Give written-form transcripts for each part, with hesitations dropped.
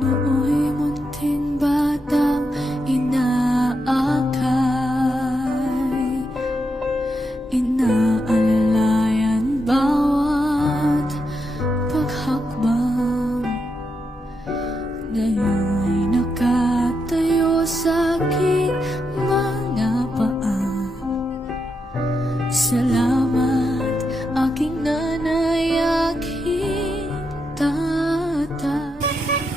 Nooy munting batang inaakay, inaalalayan bawat paghakbang. Ngayon'y nakatayo sa aking mga paa. Salamat aking nanay, aking tatay.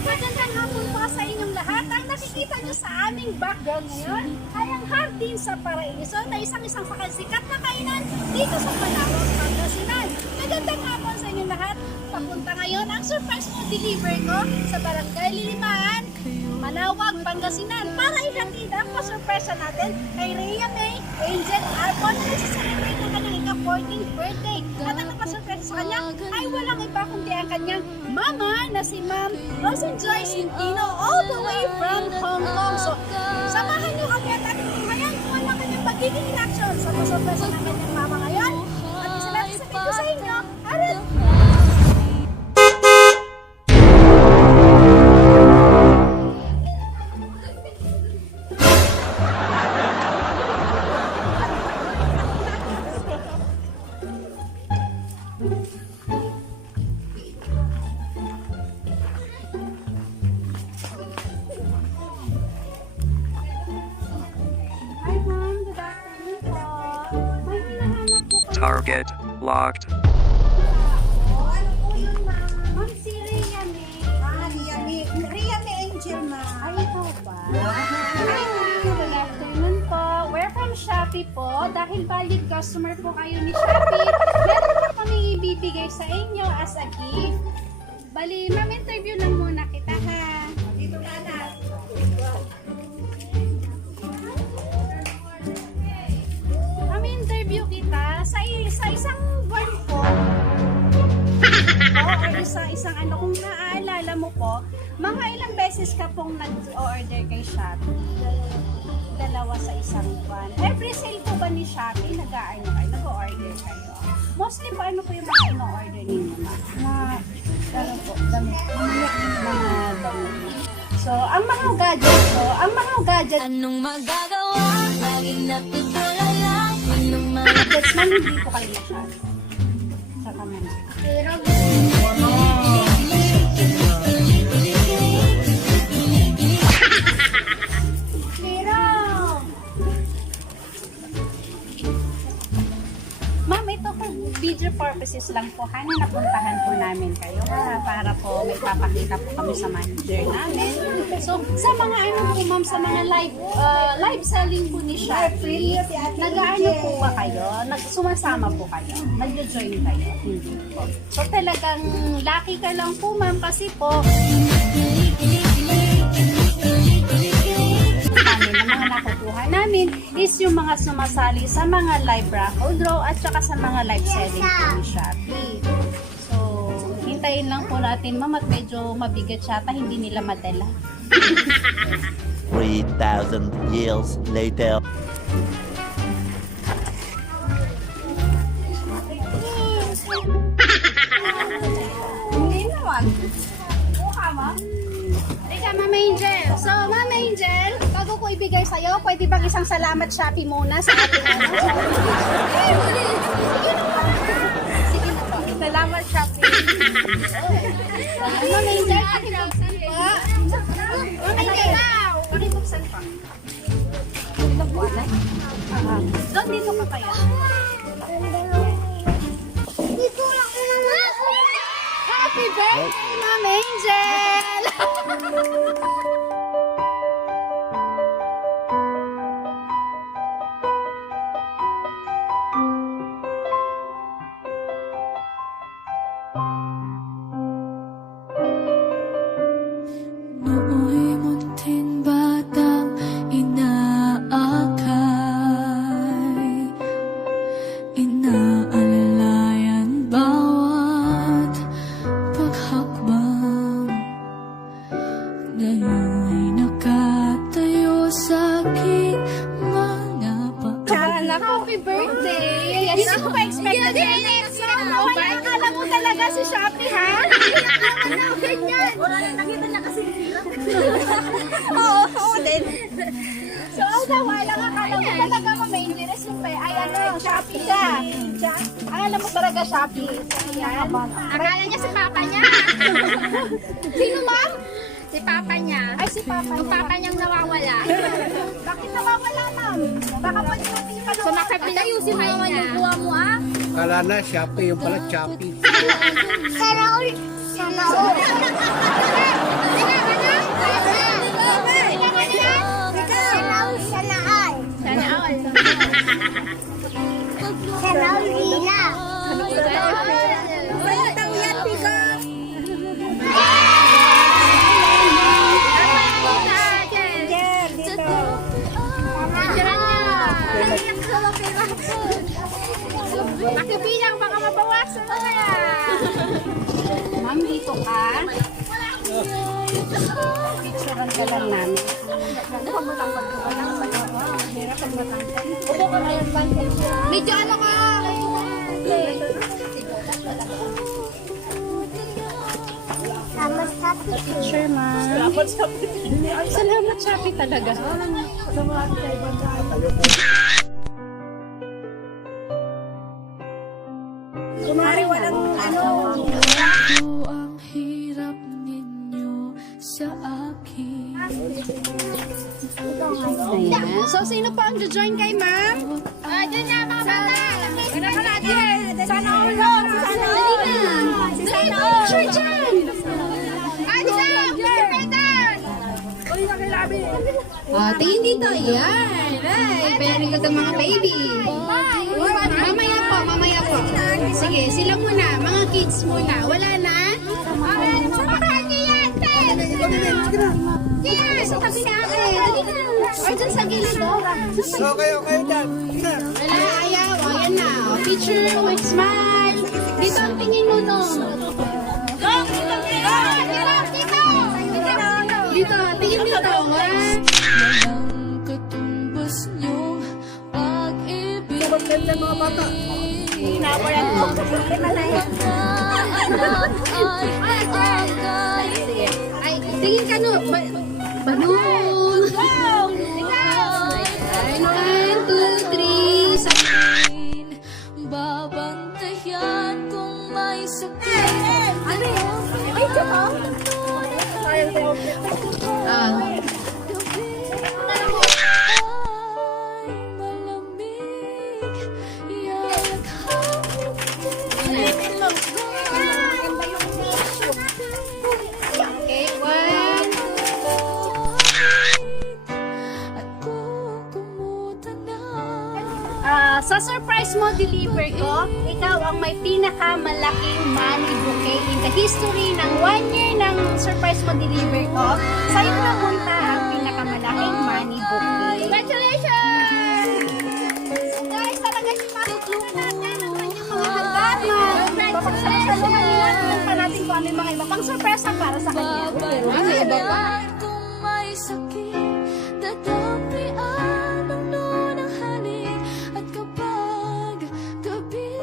Magandang hapon po sa inyong lahat. Ang nakikita nyo sa aming background ngayon ay ang Hardin sa Paraiso na isang sikat na kainan dito sa Malawag, Pangasinan. Magandang hapon sa inyong lahat. Papunta ngayon ang surprise food deliver ko sa Barangay Lilimaan, Malawag, Pangasinan para ihatid ang pasurpresa natin kay Rhea May Angel Arbon na nagsiselebrate ng kanyang ika-14th birthday. At ang nakasurpresa sa kanya ay walang iba kundi ang kanyang mama na si Ma'am Rosen Joy Centino all the way from Hong Kong. So, samahan nyo kami at ating ngayon kung ano kanyang magiging reaction sa pasurpresa ng kanyang mama ngayon. At isa natin sa video sa inyo, Aral! Hi ma'am, good afternoon po. May hinahanap po kayo. Target locked. Ano po yun, ma'am? Ma'am, si Rhea May. Rhea May Angel, ma'am. Ay, ikaw ba? Hi ma'am, good afternoon po. We're from Shopee po. Dahil valid customer po kayo ni Shopee, meron po kami ibibigay sa inyo as a gift. Bali, ma'am, interview lang muna kita ha. Dito ka na. Ma'am, interview kita sa isang buwan po. Or isang ano, kung naaalala mo po, mga ilang beses ka pong nag-order kay Shopee? Dalawa sa isang buwan. Every sale po ba ni Shopee, nag-order kayo? Mostly po, ano po yung mga ino-order ninyo, ma'am? Ano po, damit. Mga damit. So, ang mga gadget, Anong magagawa? Laging natutulala. Anong gadgets man, hindi po kayo masyado. Sa kamay. Ma'am, ito po video purposes lang po. Hani napuntahan po namin kayo para po may papakita po kami sa manager namin. So, sa mga ano po ma'am, sa mga live selling po ni Shopee, nag-ano po ba kayo? Sumasama po kayo? Nag-join kayo? Hindi po. So, talagang lucky ka lang po ma'am kasi po ang mga nakukuha namin is yung mga sumasali sa mga live raffle draw at saka sa mga live selling po ni Shopee. So, hintayin lang po natin ma'am at medyo mabigat siya at hindi nila madala. 3,000 years later. Hindi naman. Mukha ma'am. Ika, Ma'am Angel. So, Ma'am Angel, bago ko ibigay sa'yo, pwede bang isang salamat Shopee muna sa ating ano? Sige na po. Salamat, Shopee. Ma'am Angel, pakibuksan po. Ma'am Angel, pakibuksan po. Dito po, anak. Doon, dito ka kaya. Dito lang naman. Happy birthday, Ma'am Angel! Nooy munting batang inaakay, inaalalayan bawat paghakbang. Ngayon'y nakatayo sa aking mga paa. Happy birthday! Yes, hindi ko pa-expect na ganyan. So, akala mo talaga na si Shopee, ha? Ganyan. Nakita niya kasi Oo din. So, wala nga, akala mo talaga may interest yung pay. Ay, ano, Shopee siya. Akala mo talaga Shopee. Ayan. Akala niya si Papa niya. Sino, ma'am? Si Papa niya. Ay, si Papa Yung niya. Papa niyang nawawala. Bakit nawawala, ma'am? Baka po yung So nakapitayusin mo naman yung buha mo ah. Kala na, Shopee, yung pala Shopee. Sana all. Sana all. Nakibilang, baka mabawasan na kaya. Ma'am, dito ka. Picturean ka lang namin. Medyo ano ka? Picture, ma'am. Salamat, Shopee talaga. Kumari, walang ano. Ako ang hirap ninyo sa akin. Ayan. So, sino pa ang join kay ma'am? Diyan na mga bata. Wala ka natin. Sana all. Sana all. Si Sana all. Sure dyan. Tingin dito. Yan. Right. Very good ang mga baby. Mamaya po. Sige, sila muna. Mga kids muna. Wala na? Samahan niyo yan, Ted. Yes, sa tabi na akin. Or dyan sa gilid. So, kayo dyan. Wala, ayaw. O, yan na. O, picture with smile. Dito ang tingin mo, no? Dito, tingin dito. Walang katumbas niyong pag-ibig. Maganda mga bata. Hinawalan mo. Ay, tingin ka, no? Balloon. Ay, 1, 2, 3. Babantayan kung may sakit. Ano yun? Ay, ito. Ay malamig, yayaghapin kita. Okay, 1. At kukumuta na. Sa surprise mo deliver ko, ikaw ang may pinakamalaking money bouquet in the history ng 1 year ng surprise mo deliver ko. Sa'yo na punta ang pinakamalaking money bouquet. Congratulations! Guys, talaga si Masok natin ang kanyang mga hagdan. Papagsaluhan nila, tingnan pa natin kung ano yung mga iba pang surpresa para sa kanya. May iba pa. Kung may sakit, dadapian ang nunang halik. At kapag gabi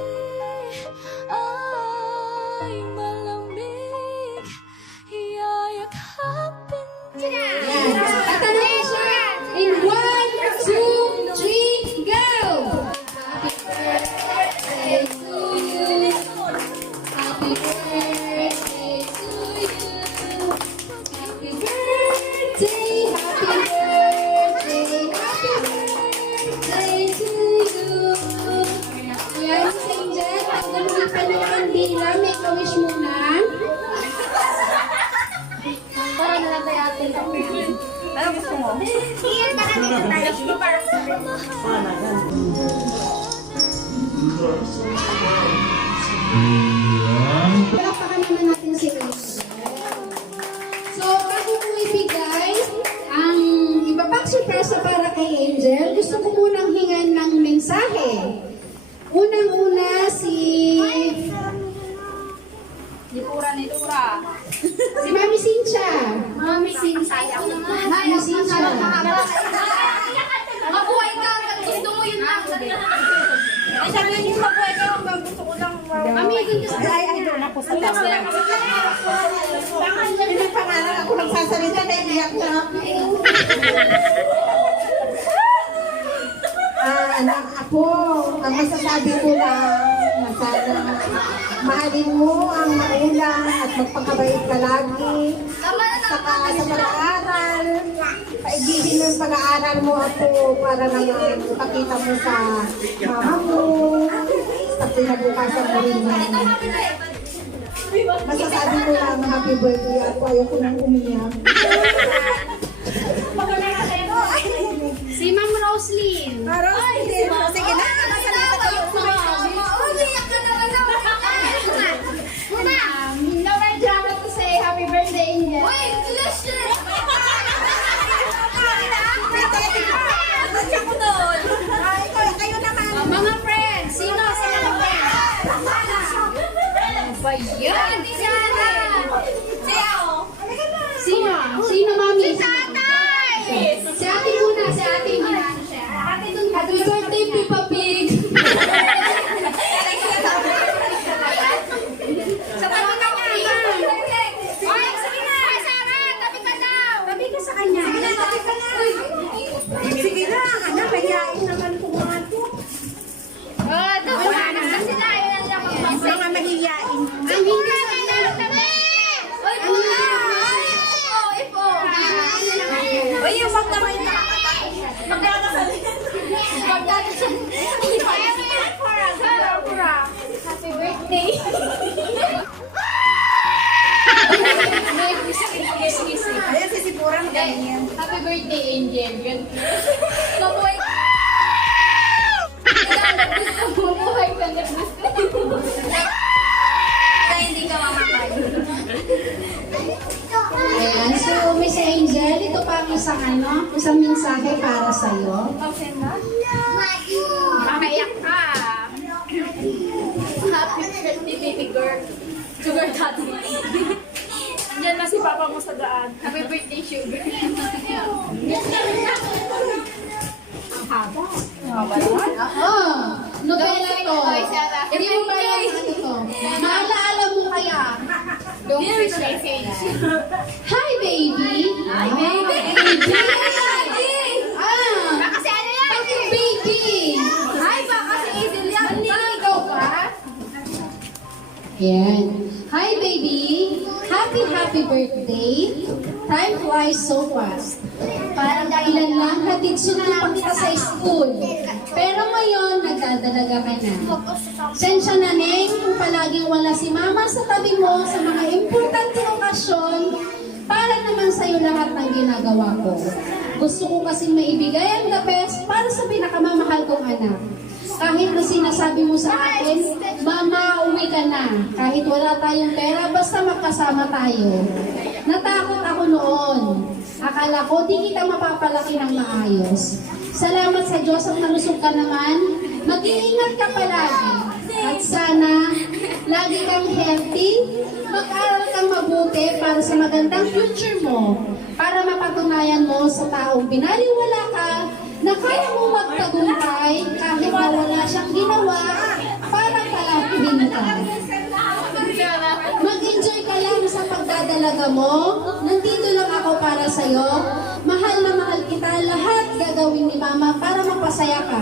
ay malamig, yayaghapin kita. Tatanungin siya in 1, 2, 3, go! Happy birthday to you. Happy birthday to you. Happy birthday, happy birthday, happy birthday to you. Yan, si Angel, pagdaluhan ka ng kandila, make a wish muna. Para na lang tayo atin. Ano gusto mo? Iyan na lang dito tayo. Para sa Palakpakan naman natin si Chris. So, bago ko ibigay ang iba pang surpresa para kay Angel, gusto ko munang hingan ng mensahe. Unang-una si... Si Mami Cynthia. Mami Cynthia. Mami Cynthia. Mabuhay ka. Gusto mo yun lang. Ay, sabi niyo mabuhay ka. Gusto ko lang. Mami, dun ka sa ako sa tawa. Pinagpangalan ako nagsasalita na iiyak na. Anak ako, ang masasabi ko lang, na sana mahalin mo ang magulang at magpakabait ka lagi. Saka sa pag-aaral, paigihin mo yung pag-aaral mo ako para naman ipakita mo sa mama mo, sa pinabukasan mo rin yan. Masasabi ko lang, happy birthday at ayoko nang umiyak. Si Ma'am Roslyn. Sige na, masalita ko yung No right drama to say happy birthday, Angel. kayo naman. Mga friends, sino sa mga friends? Ba yan? Sino? Sino, mami? Si tatay! Si ate muna, si ate muna. Happy birthday, Peppa Pig! Sa tabi ka niya. Oy, sige na. Sarah, tabi ka daw. Tabi ka sa kanya. Sige na, anak, mayayain naman ko mga to. Oh, tuwa na sila. Ayun na lang magbasa. Mga mahihiyain. Ang hindi na tabi. Oy, pula. Ipo. Uy, yung bang naman yung magkakasali. Happy birthday. Ayan, sisipurang ganyan. Happy birthday, Angel. Mabuhay. Mabuhay ka na gusto. Kaya hindi ka mamatay. Ayan, so Miss Angel, ito pa ang isang mensahe para sa'yo. Okay na? Makaiyak ka. Happy birthday, baby girl. Sugar daddy. Diyan na si papa mo sa daan. Happy birthday, sugar. Ang haba. Oo. Nobela to. Hindi mo ba yung ano to? Maalaala mo kaya? Don't wish message. Hi, baby. Hi, baby. Ah, Kasi ano yan? bakit baby? Hi, baka si Idil yan. Manliligaw ka? Yan. Hi, baby. Happy birthday. Time flies so fast. Parang kailan lang hatid sunod kita sa school. Pero ngayon, nagdadalaga ka na. Sensya na, Neng, kung palaging wala si Mama sa tabi mo sa mga importante okasyon para naman sa'yo lahat ng ginagawa ko. Gusto ko kasing maibigay ang the best para sa pinakamamahal kong anak. Kahit na sinasabi mo sa akin, Mama, uwi ka na. Kahit wala tayong pera, basta magkasama tayo. Natakot ako noon. Akala ko di kita mapapalaki ng maayos. Salamat sa Diyos ang nalusog ka naman. Mag-iingat ka palagi. At sana, lagi kang healthy, mag-aral kang mabuti para sa magandang future mo. Para mapatunayan mo sa taong binaliwala ka na kaya mo magtagumpay kahit na wala siyang ginawa para palakihin ka. Mag-enjoy ka lang sa pagdadalaga mo. Nandito lang ako para sa'yo. Mahal na mahal kita. Lahat gagawin ni Mama para mapasaya ka.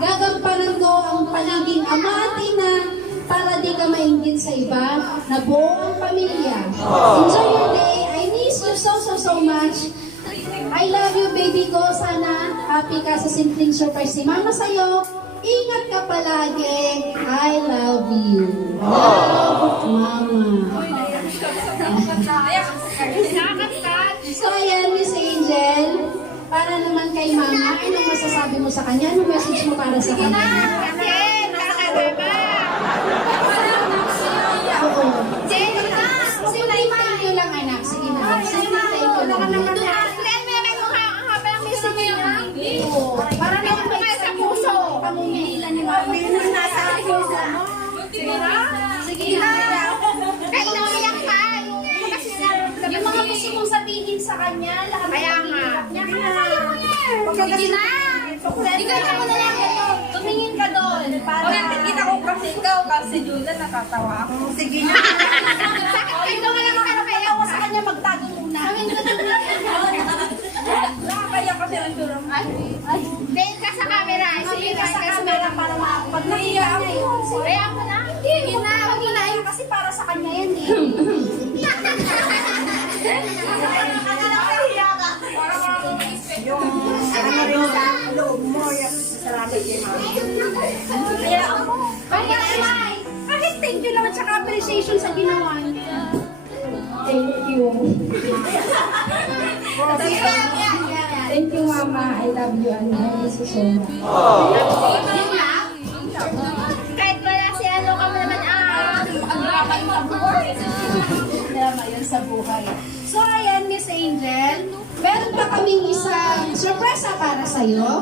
Gagampanan ko ang palaging ama at ina para di ka mainggit sa iba na buo ang pamilya. Enjoy your day. I miss you so much. I love you, baby ko. Sana happy ka sa simpleng surprise ni Mama sa'yo. Ingat ka palagi. I love you. Love, Mama. So, ayan, Miss Angel. Para naman kay Mama, anong masasabi mo sa kanya? Anong message mo para sa kanya? Oo. Simple thank you lang, anak. Sige na. Simple thank you lang. Oo. Para naman may sa puso. Pamumila ni Mama. Nasa puso mo. Sige na. Sige na. Kahit naiyak ka. Yung mga gusto mong sabihin sa kanya, lahat ng hirap niya. Sige na. Hindi ka na lang ito. Tumingin ka doon. Para Kita ko ikaw, kasi Julia, nakatawa ako. Sige na. Ito nga lang ako kaya ako sa kanya magtago muna. Nakakaya kasi ang durong. Tingin ka sa camera. Sige ka sa camera para pag nahiya ako. Kaya ako na. Hindi na. Huwag mo na yun kasi para sa kanya yan eh. Ano rin sa loob mo, salamat kay mama. Kaya ako. Kaya ay. Kahit thank you naman sa appreciation sa ginawa niya. Thank you. Thank you, Mama. I love you and I miss you so much. Kahit wala si ano ka mo naman ang ramay mo. Drama yan sa buhay. So ayan, Miss Angel, meron pa kaming isang sorpresa para sa'yo.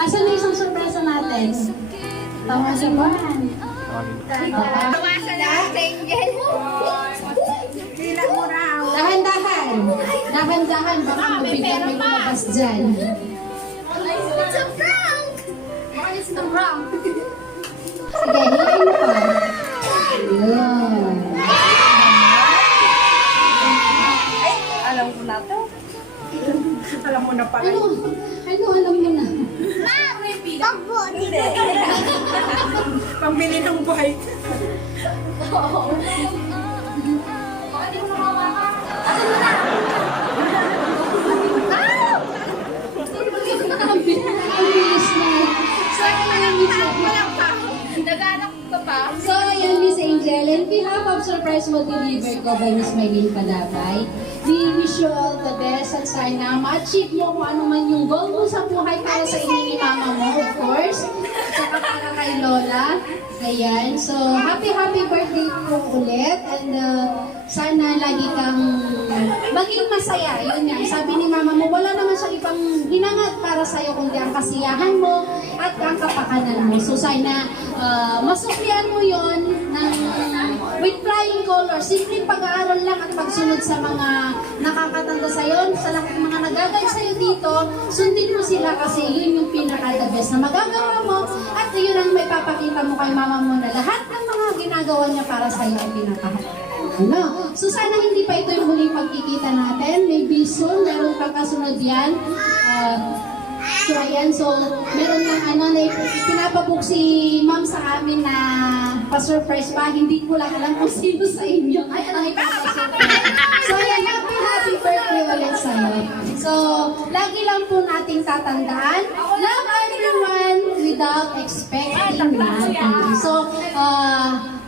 Asan na isang sorpresa natin? Tawasan mo. Tawasan na, Angel. Pila mo raw. Dahan-dahan. Dahan-dahan, baka mabigyan may lumabas dyan. It's a prank! It's a prank. Sige, hilahin mo pa. Ayan. Alam ko na to. Alam mo na pala. Ano? Alam mo na. Hindi. Pambili ng bike. Ang bilis na. So, ayan, Miss So, ayan, Miss Angel, in behalf of Surprise Mo Deliver ko by Miss Maylene Palabay, we wish you all the best at sana ma-achieve mo kung ano man yung goal mo sa buhay para sa inyo ni mama mo, of course. At saka para kay Lola. Ayan. So, happy birthday po ulit. And sana lagi kang maging masaya. Yun nga. Sabi ni mama mo, wala naman siya ibang hinangad para sa'yo kundi ang kasiyahan mo at ang kapakanan mo. So, sana masuklian mo yon ng with flying colors. Simpleng pag-aaral lang at pagsunod sa mga nakakatanda sa'yo, sa lahat ng mga nagagay sa'yo dito, sundin mo sila kasi yun yung pinaka-the best na magagawa mo at yun ang may papakita mo kay mama mo na lahat ng mga ginagawa niya para sa'yo ay pinakahalaga. No? So sana hindi pa ito yung huling pagkikita natin. Maybe soon, meron pang kasunod yan. So ayan, so meron ng na pinapabook si ma'am sa amin na pa-surprise pa. Hindi ko lang alam kung sino sa inyo ang ipapasurprise. So ayan, happy birthday ulit sa'yo. So, lagi lang po nating tatandaan, love everyone without expecting nothing. So,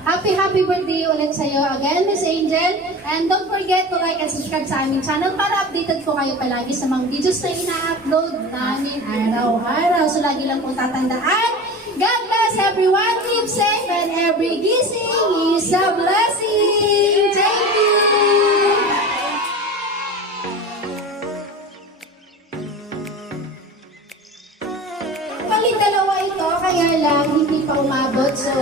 happy birthday ulit sa'yo again, Miss Angel. And don't forget to like and subscribe sa aming channel para updated po kayo palagi sa mga videos na ina-upload namin araw-araw. So, lagi lang po tatandaan. God bless everyone. Keep safe and every gising is a blessing. Thank you. Paling dalawa ito, kaya lang hindi pa umabot. So,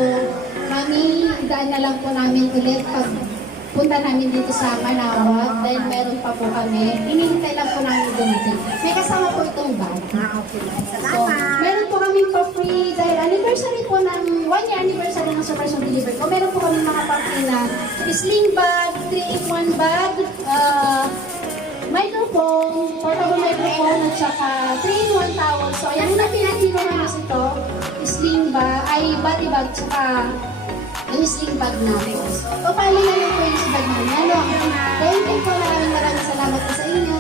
mami, daan na lang po namin ulit pag punta namin dito sa Manawag. Then, meron pa po kami. Inihintay lang po namin dumating. May kasama po itong bag. Okay. So, meron po kami pa-free dahil anniversary po ng 1 year anniversary ng Surprise Home Delivery ko. Meron po kami mga pa-free na sling bag, 3-in-1 bag, microphone, portable microphone, at saka 3-in-1 towel. So, ayan na pinatino namin ito. Sling bag, ay body bag, tsaka yung sling bag natin. So, paano na lang po yung bag namin. Thank you po, maraming salamat po sa inyo.